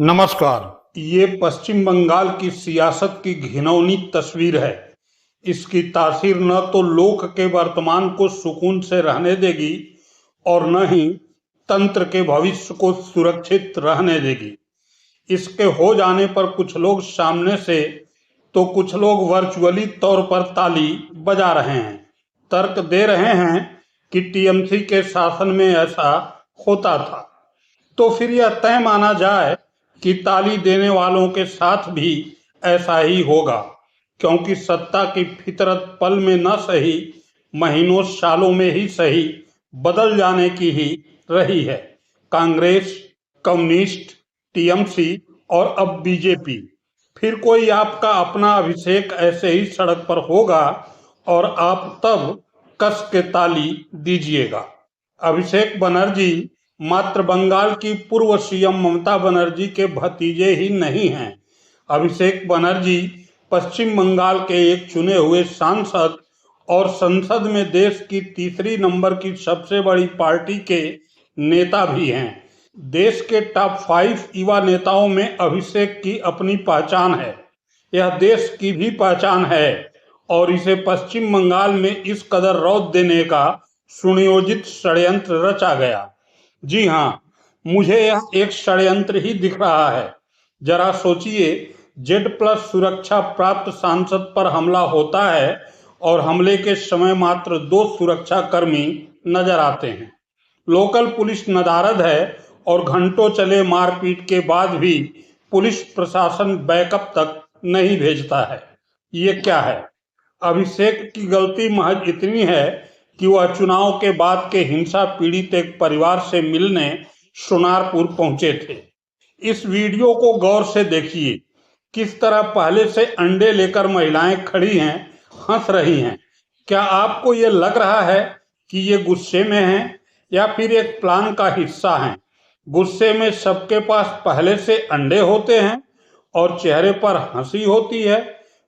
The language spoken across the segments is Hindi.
नमस्कार। ये पश्चिम बंगाल की सियासत की घिनौनी तस्वीर है। इसकी तासीर न तो लोक के वर्तमान को सुकून से रहने देगी और न ही तंत्र के भविष्य को सुरक्षित रहने देगी। इसके हो जाने पर कुछ लोग सामने से तो कुछ लोग वर्चुअली तौर पर ताली बजा रहे हैं, तर्क दे रहे हैं कि टीएमसी के शासन में ऐसा होता था। तो फिर यह तय माना जाए कि ताली देने वालों के साथ भी ऐसा ही होगा, क्योंकि सत्ता की फितरत पल में न सही महीनों सालों में ही सही बदल जाने की ही रही है। कांग्रेस, कम्युनिस्ट, टीएमसी और अब बीजेपी, फिर कोई आपका अपना अभिषेक ऐसे ही सड़क पर होगा और आप तब कस के ताली दीजिएगा। अभिषेक बनर्जी मात्र बंगाल की पूर्व सीएम ममता बनर्जी के भतीजे ही नहीं हैं। अभिषेक बनर्जी पश्चिम बंगाल के एक चुने हुए सांसद और संसद में देश की तीसरी नंबर की सबसे बड़ी पार्टी के नेता भी हैं। देश के टॉप 5 युवा नेताओं में अभिषेक की अपनी पहचान है। यह देश की भी पहचान है और इसे पश्चिम बंगाल में इस कदर रौब देने का सुनियोजित षड्यंत्र रचा गया। जी हाँ, मुझे यह एक षड्यंत्र ही दिख रहा है। जरा सोचिए, Z+ सुरक्षा प्राप्त सांसद पर हमला होता है और हमले के समय मात्र 2 सुरक्षा कर्मी नजर आते हैं। लोकल पुलिस नदारद है और घंटों चले मारपीट के बाद भी पुलिस प्रशासन बैकअप तक नहीं भेजता है। ये क्या है? अभिषेक की गलती महज इतनी है कि वह चुनाव के बाद के हिंसा पीड़ित एक परिवार से मिलने सोनारपुर पहुंचे थे। इस वीडियो को गौर से देखिए। किस तरह पहले से अंडे लेकर महिलाएं खड़ी हैं, हंस रही हैं। क्या आपको ये लग रहा है कि ये गुस्से में हैं या फिर एक प्लान का हिस्सा हैं? गुस्से में सबके पास पहले से अंडे होते हैं और चेहरे पर हंसी होती है?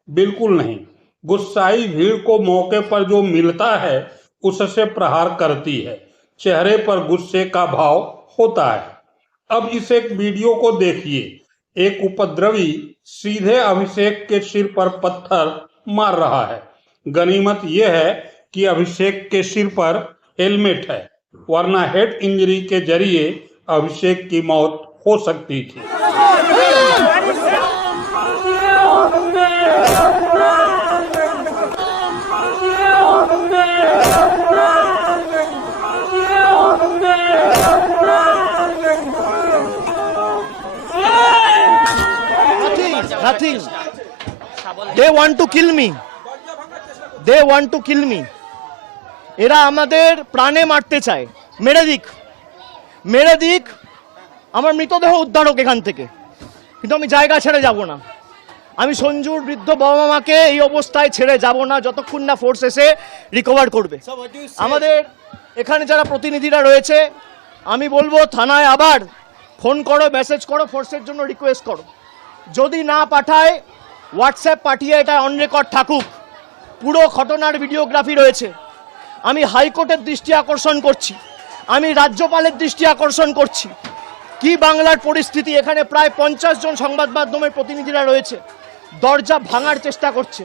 बिल्कुल नहीं। गुस्साई भीड़ को मौके पर जो मिलता है उससे प्रहार करती है। चेहरे पर गुस्से का भाव होता है। अब इस एक वीडियो को देखिए। एक उपद्रवी सीधे अभिषेक के सिर पर पत्थर मार रहा है। गनीमत यह है कि अभिषेक के सिर पर हेलमेट है, वरना हेड इंजरी के जरिए अभिषेक की मौत हो सकती थी। Nothing. They want to kill me. They want to kill me. এরা আমাদের প্রাণে মারতে চায়। মেরে দিক, আমার মৃতদেহ উদ্ধার হোক এখান থেকে, কিন্তু আমি জায়গা ছেড়ে যাব না। আমি সঞ্জুর বৃদ্ধ বাবা মাকে এই অবস্থায় ছেড়ে যাব না যতক্ষণ না ফোর্স এসে রিকভার করবে। আমাদের এখানে যারা প্রতিনিধিরা রয়েছে, আমি বলবো থানায় আবার ফোন করো, মেসেজ করো, ফোর্সের জন্য রিকোয়েস্ট করো। যদি না পাঠায় হোয়াটসঅ্যাপ পাঠিয়ে এটা অন রেকর্ড থাকুক। পুরো ঘটনার ভিডিওগ্রাফি রয়েছে। আমি হাইকোর্টের দৃষ্টি আকর্ষণ করছি, আমি রাজ্যপালের দৃষ্টি আকর্ষণ করছি। কি বাংলার পরিস্থিতি, এখানে প্রায় 50 জন সংবাদ মাধ্যমের প্রতিনিধিরা রয়েছে, দরজা ভাঙার চেষ্টা করছে,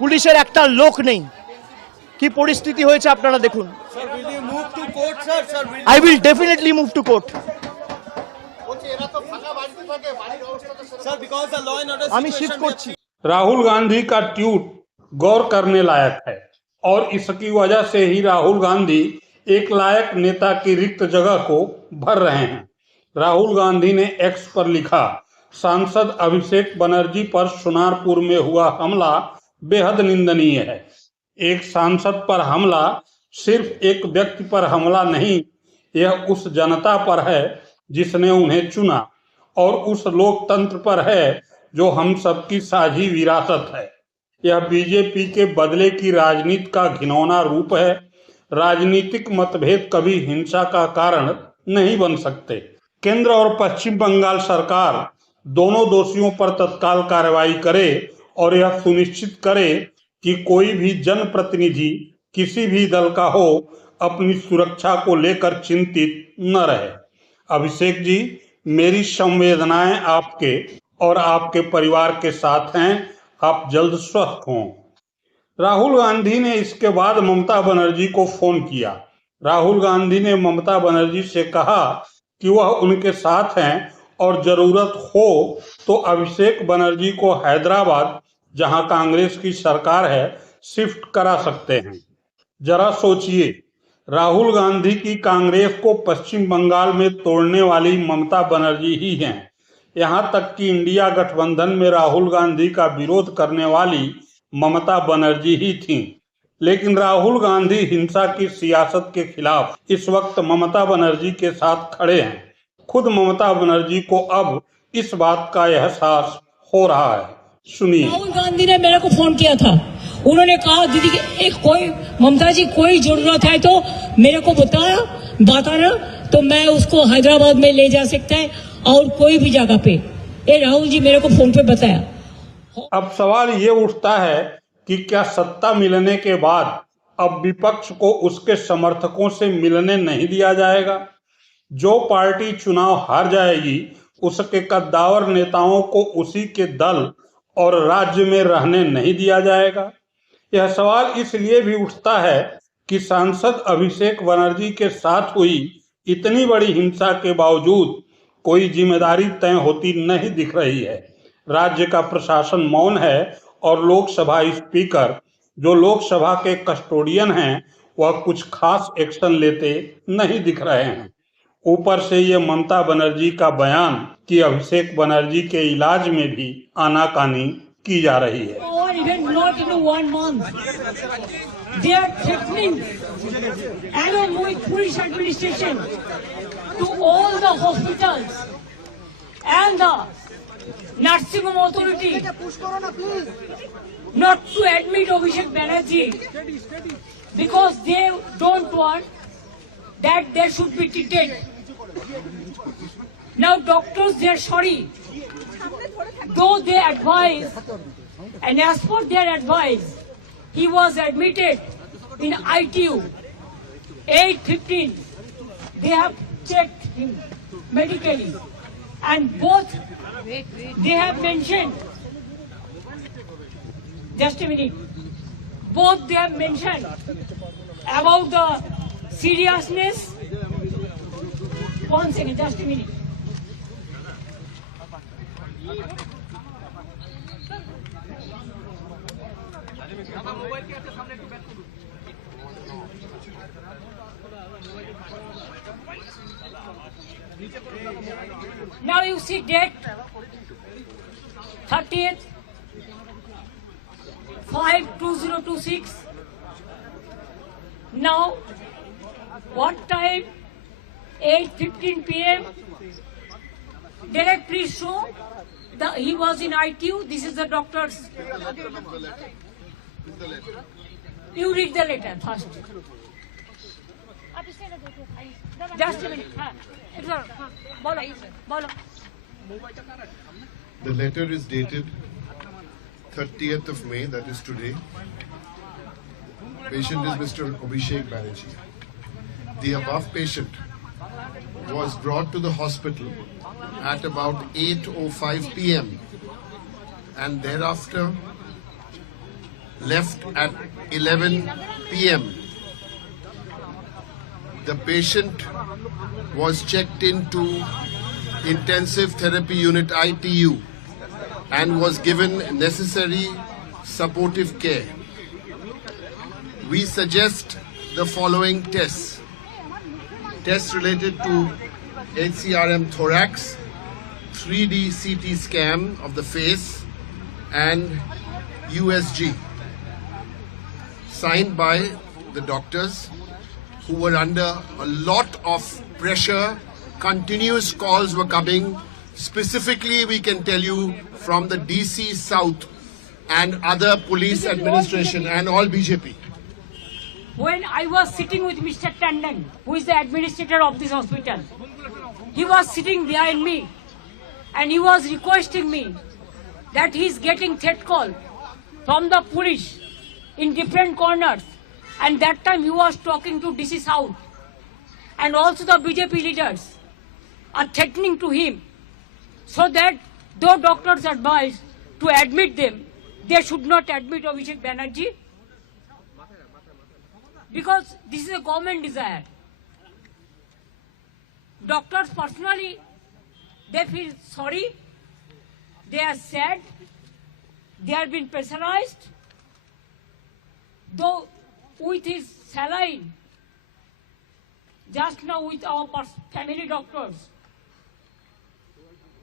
পুলিশের একটা লোক নেই। কি পরিস্থিতি হয়েছে আপনারা দেখুন। I will definitely move to court. আমি শিফট করছি। राहुल गांधी का ट्वीट गौर करने लायक है और इसकी वजह से ही राहुल गांधी एक लायक नेता की रिक्त जगह को भर रहे हैं। राहुल गांधी ने एक्स पर लिखा, सांसद अभिषेक बनर्जी पर सोनारपुर में हुआ हमला बेहद निंदनीय है। एक सांसद पर हमला सिर्फ एक व्यक्ति पर हमला नहीं, यह उस जनता पर है जिसने उन्हें चुना और उस लोकतंत्र पर है जो हम सबकी साझी विरासत है। यह बीजेपी के बदले की राजनीति का घिनौना रूप है। राजनीतिक मतभेद कभी हिंसा का कारण नहीं बन सकते। केंद्र और पश्चिम बंगाल सरकार दोनों दोषियों पर तत्काल कार्रवाई करे और यह सुनिश्चित करे कि कोई भी जनप्रतिनिधि किसी भी दल का हो अपनी सुरक्षा को लेकर चिंतित न रहे। अभिषेक जी, मेरी संवेदनाएं आपके और आपके परिवार के साथ हैं। आप जल्द स्वस्थ हों। राहुल गांधी ने इसके बाद ममता बनर्जी को फोन किया। राहुल गांधी ने ममता बनर्जी से कहा कि वह उनके साथ हैं और जरूरत हो तो अभिषेक बनर्जी को हैदराबाद, जहां कांग्रेस की सरकार है, शिफ्ट करा सकते हैं। जरा सोचिए, राहुल गांधी की कांग्रेस को पश्चिम बंगाल में तोड़ने वाली ममता बनर्जी ही हैं। यहां तक कि इंडिया गठबंधन में राहुल गांधी का विरोध करने वाली ममता बनर्जी ही थीं। लेकिन राहुल गांधी हिंसा की सियासत के खिलाफ इस वक्त ममता बनर्जी के साथ खड़े हैं। खुद ममता बनर्जी को अब इस बात का एहसास हो रहा है। सुनिए। राहुल गांधी ने मेरे को फोन किया था। उन्होंने कहा दीदी एक कोई ममता जी कोई जरूरत है तो मेरे को बताना तो मैं उसको हैदराबाद में ले जा सकता है और कोई भी जगह पे। ये राहुल जी मेरे को फोन पे बताया। अब सवाल ये उठता है कि क्या सत्ता मिलने के बाद अब विपक्ष को उसके समर्थकों से मिलने नहीं दिया जाएगा? जो पार्टी चुनाव हार जाएगी उसके कद्दावर नेताओं को उसी के दल और राज्य में रहने नहीं दिया जाएगा। यह सवाल इसलिए भी उठता है कि सांसद अभिषेक बनर्जी के साथ हुई इतनी बड़ी हिंसा के बावजूद कोई जिम्मेदारी तय होती नहीं दिख रही है। राज्य का प्रशासन मौन है और लोकसभा स्पीकर, जो लोकसभा के कस्टोडियन हैं, वह कुछ खास एक्शन लेते नहीं दिख रहे हैं। ऊपर से ये ममता बनर्जी का बयान कि अभिषेक बनर्जी के इलाज में भी आनाकानी की जा रही है। They are threatening, along with police administration, to all the hospitals and the nursing home authority not to admit Abhishek Banerjee because they don't want that they should be treated. Now doctors, they are sorry, though they advise, and as per their advice, he was admitted in ITU 8:15. They have checked him medically, and both they have mentioned. Just a minute. Both they have mentioned about the seriousness. 1 second, just a minute. Now you see date 30th 5/2026. Now what time? 8:15 p.m. Direct, please show. He was in ITU. This is the doctor's. You read the letter first. Just a minute. The letter is dated 30th of May, that is today. Patient is Mr. Abhishek Banerjee. The above patient was brought to the hospital at about 8:05 p.m. and thereafter left at 11 p.m. The patient was checked into intensive therapy unit ITU and was given necessary supportive care. We suggest the following tests. Tests related to HCRM thorax, 3D CT scan of the face and USG. Signed by the doctors who were under a lot of pressure. Continuous calls were coming. Specifically, we can tell you from the DC South and other police administration and all BJP. When I was sitting with Mr. Tandon, who is the administrator of this hospital, he was sitting behind me and he was requesting me that he is getting threat call from the police in different corners, and that time he was talking to DC South, and also the BJP leaders are threatening to him, so that though doctors advise to admit them, they should not admit Abhishek Banerjee, because this is a government desire. Doctors personally, they feel sorry, they are sad, they have been pressurized, though with his saline, just now with our family doctors,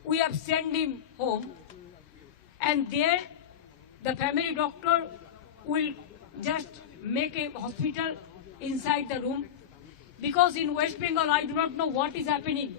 we have sent him home, and there the family doctor will just make a hospital inside the room, because in West Bengal I do not know what is happening.